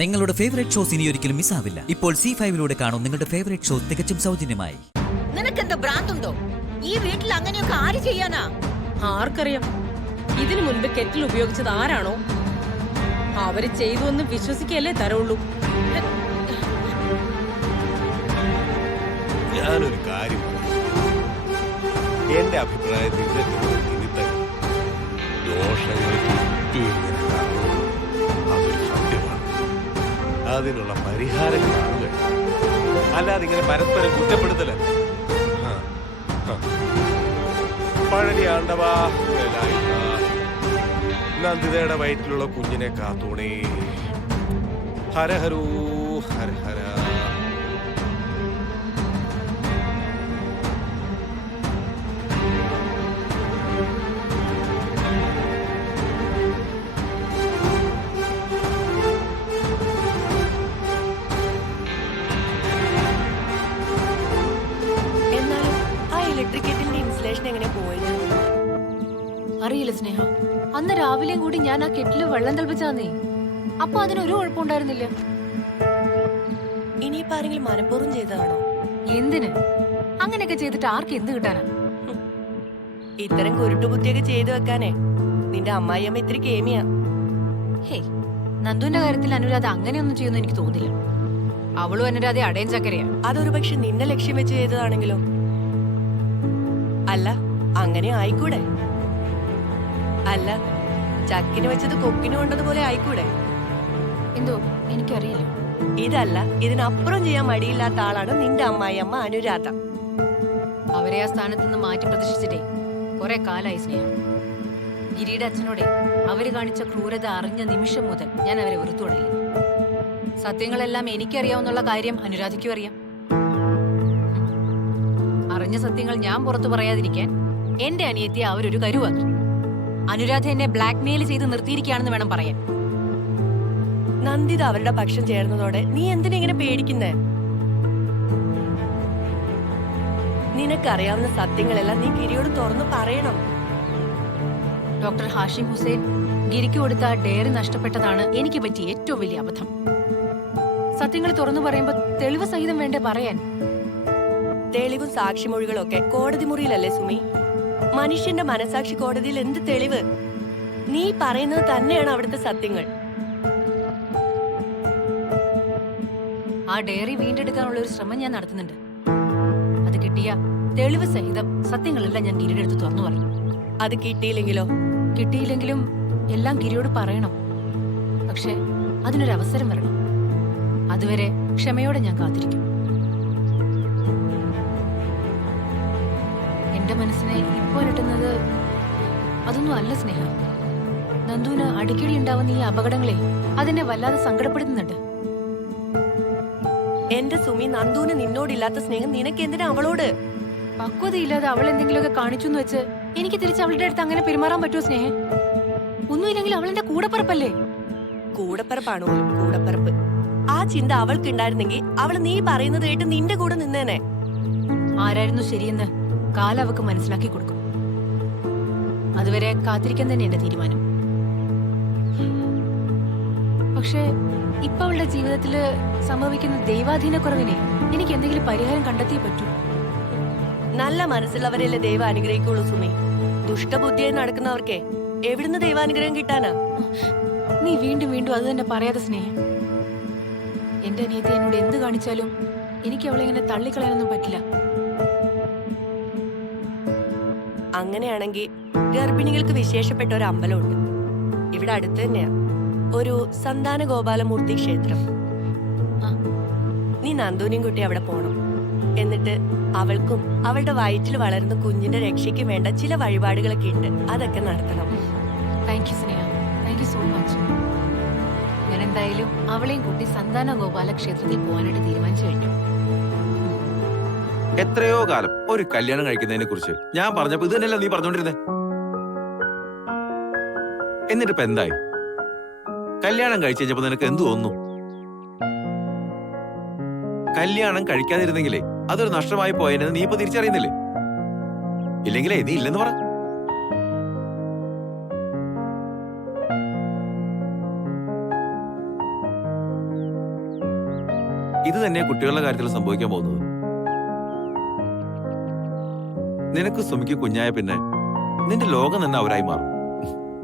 നിങ്ങളുടെ favourite shows ഇനി ഒരിക്കലും മിസ്സാവില്ല. ഇപ്പോൾ C5 കാണും നിങ്ങളുടെ ഫേവറേറ്റ് ഷോ തികച്ചും സൗജന്യമായി. നിനക്കെന്താ ഭ്രാന്തുണ്ടോ? ഈ വീട്ടിൽ അങ്ങനെയൊക്കെ ആര് ചെയ്യാനാ? ആർക്കറിയാം? ഇതിനു മുൻപ് കെറ്റിൽ ഉപയോഗിച്ചത് ആരാണോ അവര് ചെയ്തു എന്ന് വിശ്വസിക്കല്ലേ തരുള്ളൂ. ഞാനൊരു കാര്യം എന്റെ അഭിപ്രായത്തിൽ ദോഷങ്ങൾ അതൊരു സത്യമാണ്. അതിനുള്ള പരിഹാരങ്ങളാണ്, അല്ലാതെ ഇങ്ങനെ പരസ്പരം കുറ്റപ്പെടുത്തല. പഴനി ആണ്ടവാ നന്ദിതയുടെ വയറ്റിലുള്ള കുഞ്ഞിനെ കാത്തോണേ. ഹരഹരൂ ഹരഹര. അറിയില്ല സ്നേഹ, അന്ന് രാവിലെയും കൂടി ഞാൻ ആ കെറ്റില് വെള്ളം തിളപ്പിച്ചാന്നേ. അപ്പൊ അതിനൊരു കുഴപ്പമുണ്ടായിരുന്നില്ല. ഇനിയിപ്പോ ആരെങ്കിലും മനഃപൂർവ്വം ചെയ്തതാണോ? എന്തിന്? അങ്ങനെയൊക്കെ ചെയ്തിട്ട് ആർക്ക് എന്ത് കിട്ടാനാ? ഇത്തരം കുരുട്ടുബുദ്ധിയൊക്കെ ചെയ്തു വെക്കാനേ നിന്റെ അമ്മായിയമ്മ ഇത്തിരി കേമിയാ. ഹേയ്, നന്ദുവിന്റെ കാര്യത്തിൽ അനുരാധ അങ്ങനെയൊന്നും ചെയ്യുമെന്ന് എനിക്ക് തോന്നില്ല. അവളും അനുരാധ അടയൻ ചക്കരയാ. അതൊരു പക്ഷെ നിന്നെ ലക്ഷ്യം വെച്ച് ചെയ്തതാണെങ്കിലോ? അല്ല, അങ്ങനെ ആയിക്കൂടെ? അല്ല, ചക്കിന് വെച്ചത് കൊക്കിന് കൊണ്ടതുപോലെ ആയിക്കൂടെ? എന്തോ എനിക്കറിയില്ല. ഇതല്ല, ഇതിനപ്പുറം ചെയ്യാൻ മടിയില്ലാത്ത ആളാണ് നിന്റെ അമ്മായിയമ്മ അനുരാധ. അവരെ ആ സ്ഥാനത്ത് നിന്ന് മാറ്റി പ്രതിഷ്ഠിച്ചിട്ടേ കുറെ കാലായി സ്നേഹം. ഗിരിയുടെ അച്ഛനോടെ അവര് കാണിച്ച ക്രൂരത അറിഞ്ഞ നിമിഷം മുതൽ ഞാൻ അവരെ വെറുത്തു തുടങ്ങി. സത്യങ്ങളെല്ലാം എനിക്കറിയാവുന്നുള്ള കാര്യം അനുരാധയ്ക്കും അറിയാം. അറിഞ്ഞ സത്യങ്ങൾ ഞാൻ പുറത്തു പറയാതിരിക്കാൻ എന്റെ അനിയത്തിയെ അവരൊരു കരുവാക്കി. അനുരാധ എന്നെ ബ്ലാക്ക് മെയിൽ ചെയ്ത് നിർത്തിയിരിക്കുകയാണെന്ന് വേണം പറയാൻ. നന്ദിത അവരുടെ പക്ഷം ചേർന്നതോടെ നീ എന്തിനെങ്ങനെ പേടിക്കുന്നേ? നിനക്കറിയാവുന്ന സത്യങ്ങളെല്ലാം നീ ഗിരിയോട് തുറന്നു പറയണം. ഡോക്ടർ ഹാഷിം ഹുസൈൻ ഗിരിക്ക് കൊടുത്ത ഡയറി നഷ്ടപ്പെട്ടതാണ് എനിക്ക് പറ്റിയ ഏറ്റവും വലിയ അബദ്ധം. സത്യങ്ങൾ തുറന്നു പറയുമ്പോ തെളിവ് സഹിതം വേണ്ടേ പറയാൻ? തെളിവും സാക്ഷിമൊഴികളും ഒക്കെ കോടതി മുറിയിലല്ലേ സുമി? മനുഷ്യന്റെ മനസാക്ഷി കോടതിയിൽ എന്ത് തെളിവ്? നീ പറയുന്നത് തന്നെയാണ് അവിടുത്തെ സത്യങ്ങൾ. ആ ഡയറി വീണ്ടെടുക്കാനുള്ള ഒരു ശ്രമം ഞാൻ നടത്തുന്നുണ്ട്. അത് കിട്ടിയ തെളിവ് സഹിതം സത്യങ്ങളെല്ലാം ഞാൻ ഗിരിയുടെ അടുത്ത് തുറന്നു പറയും. അത് കിട്ടിയില്ലെങ്കിലോ? കിട്ടിയില്ലെങ്കിലും എല്ലാം ഗിരിയോട് പറയണം. പക്ഷെ അതിനൊരു അവസരം വരണം. അതുവരെ ക്ഷമയോടെ ഞാൻ കാത്തിരിക്കും. എന്റെ മനസ്സിനെ ഇപ്പോൾ അലട്ടുന്നത് അതൊന്നും അല്ല സ്നേഹം. നന്ദുവിന് അടിക്കടി ഉണ്ടാവുന്ന ഈ അപകടങ്ങളെ അതെന്നെ വല്ലാതെ സങ്കടപ്പെടുത്തുന്നുണ്ട്. എന്റെ സുമി, നന്ദുവിന് നിന്നോടില്ലാത്ത സ്നേഹം നിനക്ക് എന്തിനാ അവളോട്? പക്വതയില്ലാതെ അവൾ എന്തെങ്കിലുമൊക്കെ കാണിച്ചു എന്ന് വെച്ച് എനിക്ക് തിരിച്ച് അവളുടെ അടുത്ത് അങ്ങനെ പെരുമാറാൻ പറ്റുമോ സ്നേഹം? ഒന്നുമില്ലെങ്കിൽ അവൾ എന്റെ കൂടപ്പിറപ്പല്ലേ? കൂടപ്പിറപ്പാണോ കൂടപ്പിറപ്പ്? ആ ചിന്ത അവൾക്ക് ഉണ്ടായിരുന്നെങ്കിൽ അവൾ നീ പറയുന്നത് കേട്ട് നിന്റെ കൂടെ നിന്നേനെ. ആരായിരുന്നു ശരിയെന്ന് കാലം അവക്ക് മനസ്സിലാക്കി കൊടുക്കും. അതുവരെ കാത്തിരിക്കാൻ തന്നെ എന്റെ തീരുമാനം. പക്ഷേ ഇപ്പൊ അവളുടെ ജീവിതത്തില് സംഭവിക്കുന്ന ദൈവാധീന കുറവിനെ എനിക്ക് എന്തെങ്കിലും പരിഹാരം കണ്ടെത്തിയേ പറ്റൂ. നല്ല മനസ്സുള്ളവരെയല്ലേ ദൈവം അനുഗ്രഹിക്കുള്ളൂ സുമി. ദുഷ്ടബുദ്ധിയായി നടക്കുന്നവർക്കേ എവിടുന്ന് ദൈവാനുഗ്രഹം കിട്ടാനാ? നീ വീണ്ടും വീണ്ടും അത് തന്നെ പറയാതെ സ്നേഹം. എന്റെ അനിയത്തെ എന്നോട് എന്ത് കാണിച്ചാലും എനിക്ക് അവളെ ഇങ്ങനെ തള്ളിക്കളയാനൊന്നും പറ്റില്ല. അങ്ങനെയാണെങ്കിൽ ഗർഭിണികൾക്ക് വിശേഷപ്പെട്ട ഒരു അമ്പലമുണ്ട് ഇവിടെ അടുത്ത് തന്നെയാ. ഒരു സന്താന ഗോപാലമൂർത്തി ക്ഷേത്രം. നീ നന്ദുവിനെയും കുട്ടി അവിടെ പോണം. എന്നിട്ട് അവൾക്കും അവളുടെ വയറ്റിൽ വളരുന്ന കുഞ്ഞിന്റെ രക്ഷയ്ക്ക് വേണ്ട ചില വഴിപാടുകളൊക്കെ ഉണ്ട്, അതൊക്കെ നടത്തണം. Thank you Sneha, thank you so much. ഞാൻ എന്തായാലും അവളെയും കൂട്ടി സന്താന ഗോപാല ക്ഷേത്രത്തിൽ പോകാനായിട്ട് തീരുമാനിച്ചു കഴിഞ്ഞു. എത്രയോ കാലം ഒരു കല്യാണം കഴിക്കുന്നതിനെ കുറിച്ച് ഞാൻ പറഞ്ഞപ്പോ ഇത് തന്നെയല്ല നീ പറഞ്ഞോണ്ടിരുന്നേ. എന്നിട്ടിപ്പോ എന്തായി? കല്യാണം കഴിച്ചു കഴിഞ്ഞപ്പോ നിനക്ക് എന്തു തോന്നുന്നു? കല്യാണം കഴിക്കാതിരുന്നെങ്കിലേ അതൊരു നഷ്ടമായി പോയെന്ന് നീ ഇപ്പൊ തിരിച്ചറിയുന്നില്ലേ? ഇല്ലെങ്കിലേ നീ ഇല്ലെന്ന് പറ. ഇത് തന്നെ കുട്ടികളുടെ കാര്യത്തിൽ സംഭവിക്കാൻ പോകുന്നത്. നിനക്ക് സുമിക്ക് കുഞ്ഞായ പിന്നെ നിന്റെ ലോകം തന്നെ അവരായി മാറും.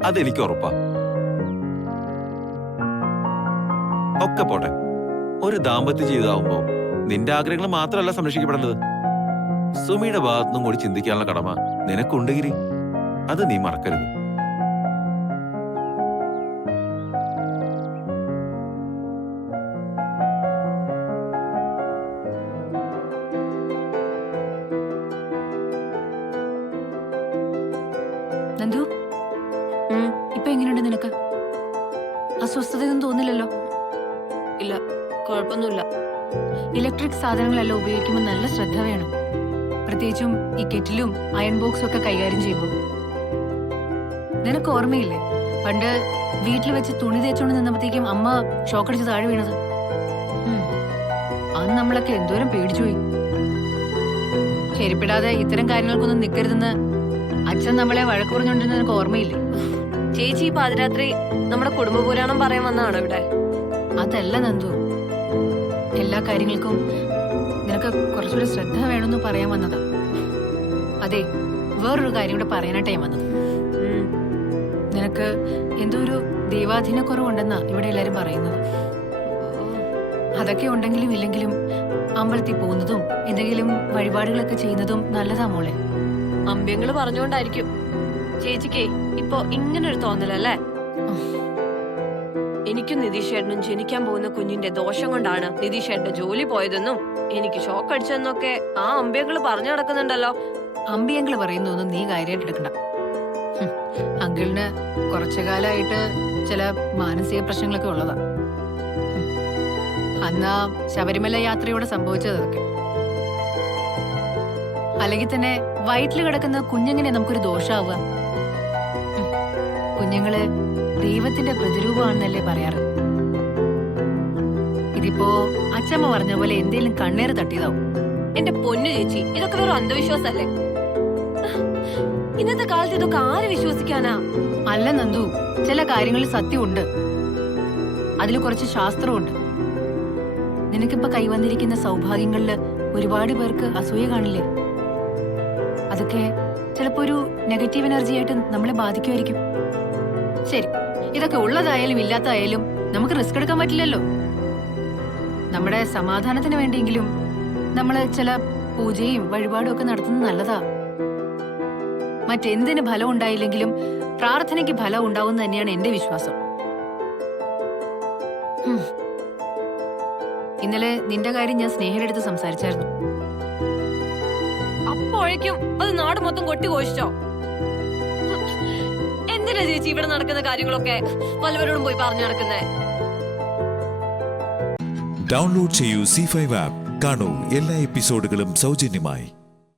അതെനിക്ക് ഉറപ്പാ. ഒക്കെ പോട്ടെ, ഒരു ദാമ്പത്യ ജീവിതമാകുമ്പോ നിന്റെ ആഗ്രഹങ്ങൾ മാത്രമല്ല സംരക്ഷിക്കപ്പെടേണ്ടത്, സുമിയുടെ ഭാഗത്തുനിന്നും കൂടി ചിന്തിക്കാനുള്ള കടമ നിനക്കുണ്ട് ഗിരി. അത് നീ മറക്കരുത്. നന്ദു, ഇപ്പൊ എങ്ങനെയുണ്ട് നിനക്ക്? അസ്വസ്ഥതയൊന്നും തോന്നില്ലല്ലോ? ഇല്ല, കുഴപ്പമൊന്നുമില്ല. ഇലക്ട്രിക് സാധനങ്ങളെല്ലാം ഉപയോഗിക്കുമ്പോൾ നല്ല ശ്രദ്ധ വേണം. പ്രത്യേകിച്ചും ഈ കെറ്റിലും അയൺ ബോക്സും ഒക്കെ കൈകാര്യം ചെയ്യുമ്പോൾ. നിനക്ക് ഓർമ്മയില്ലേ പണ്ട് വീട്ടിൽ വെച്ച് തുണി തേച്ചോണ്ട് നിന്നപ്പോഴത്തേക്കും അമ്മ ഷോക്കടിച്ച് താഴെ വീണത്? അന്ന് നമ്മളൊക്കെ എന്തോരം പേടിച്ചുപോയി. ശരിപ്പെടാതെ ഇത്തരം കാര്യങ്ങൾക്കൊന്നും നിൽക്കരുതെന്ന് അച്ഛൻ നമ്മളെ വഴക്ക് പറഞ്ഞുകൊണ്ടിരുന്ന നിനക്ക് ഓർമ്മയില്ലേ? ചേച്ചി ഈ പാതിരാത്രി നമ്മുടെ കുടുംബ പുരാണം പറയാൻ വന്നതാണോ ഇവിടെ? അതല്ല നന്ദു, എല്ലാ കാര്യങ്ങൾക്കും നിനക്ക് കുറച്ചുകൂടി ശ്രദ്ധ വേണമെന്ന് പറയാൻ വന്നതാ. അതെ, വേറൊരു കാര്യം കൂടെ പറയാനായിട്ടാ ഞാൻ വന്നത്. നിനക്ക് എന്തോ ഒരു ദൈവാധീന കുറവുണ്ടെന്നാ ഇവിടെ എല്ലാരും പറയുന്നത്. അതൊക്കെ ഉണ്ടെങ്കിലും ഇല്ലെങ്കിലും അമ്പലത്തിൽ പോകുന്നതും എന്തെങ്കിലും വഴിപാടുകളൊക്കെ ചെയ്യുന്നതും നല്ലതാ മോളെ. അമ്പ്യങ്ങള് പറഞ്ഞുകൊണ്ടായിരിക്കും ചേച്ചിക്ക് ഇപ്പൊ ഇങ്ങനൊരു തോന്നലല്ലേ? എനിക്കും നിതീഷ് ചേട്ടനും ജനിക്കാൻ പോകുന്ന കുഞ്ഞിന്റെ ദോഷം കൊണ്ടാണ് നിതീഷ് ചേട്ടന്റെ ജോലി പോയതെന്നും എനിക്ക് ഷോക്ക് അടിച്ചെന്നൊക്കെ ആ അമ്പ്യങ്ങള് പറഞ്ഞു നടക്കുന്നുണ്ടല്ലോ. അമ്പിയങ്കിള് പറയുന്നൊന്നും നീ കാര്യമായിട്ട് എടുക്കണ്ട. അങ്കിളിന് കുറച്ചു കാലമായിട്ട് ചില മാനസിക പ്രശ്നങ്ങളൊക്കെ ഉള്ളതാ. അന്നാ ശബരിമല യാത്രയോടെ സംഭവിച്ചത് അതൊക്കെ. അല്ലെങ്കിൽ തന്നെ വയറ്റിൽ കിടക്കുന്ന കുഞ്ഞെങ്ങനെ നമുക്കൊരു ദോഷാവുക? കുഞ്ഞുങ്ങള് ദൈവത്തിന്റെ പ്രതിരൂപമാണെന്നല്ലേ പറയാറ്. ഇതിപ്പോ അച്ഛമ്മ പറഞ്ഞ പോലെ എന്തേലും കണ്ണേറ് തട്ടിയതാവും. എന്റെ പൊന്നു ചേച്ചി, ഇതൊക്കെ വെറും അന്ധവിശ്വാസല്ലേ? ഇന്നത്തെ കാലത്ത് ഇതൊക്കെ ആര് വിശ്വസിക്കാനാ? അല്ല നന്ദു, ചില കാര്യങ്ങളിൽ സത്യമുണ്ട്, അതിൽ കുറച്ച് ശാസ്ത്രമുണ്ട്. നിനക്കിപ്പോ കൈവന്നിരിക്കുന്ന സൗഭാഗ്യങ്ങളില് ഒരുപാട് പേർക്ക് അസൂയ കാണില്ലേ? അതൊക്കെ ചിലപ്പോ ഒരു നെഗറ്റീവ് എനർജി ആയിട്ട് നമ്മളെ ബാധിക്കുമായിരിക്കും. ശരി, ഇതൊക്കെ ഉള്ളതായാലും ഇല്ലാത്തതായാലും നമുക്ക് റിസ്ക് എടുക്കാൻ പറ്റില്ലല്ലോ. നമ്മുടെ സമാധാനത്തിന് വേണ്ടിയെങ്കിലും നമ്മള് ചില പൂജയും വഴിപാടും ഒക്കെ നടത്തുന്നത് നല്ലതാ. മറ്റെന്തിന് ഫലം ഉണ്ടായില്ലെങ്കിലും പ്രാർത്ഥനയ്ക്ക് ഫലം ഉണ്ടാവും തന്നെയാണ് എന്റെ വിശ്വാസം. ഇന്നലെ നിന്റെ കാര്യം ഞാൻ സ്നേഹയുടെ അടുത്ത് സംസാരിച്ചായിരുന്നു. അപ്പോഴേക്കും അത് നാട് മൊത്തം കൊട്ടിഘോഷിച്ചോ? എന്തിനാ ചേച്ചി ഇവിടെ നടക്കുന്ന കാര്യങ്ങളൊക്കെ പലവരോടും പോയി പറഞ്ഞു നടക്കുന്നേ? ഡൗൺലോഡ് ചെയ്യൂ C5 ആപ്പ്. കാണൂ എല്ലാ എപ്പിസോഡുകളും സൗജന്യമായി.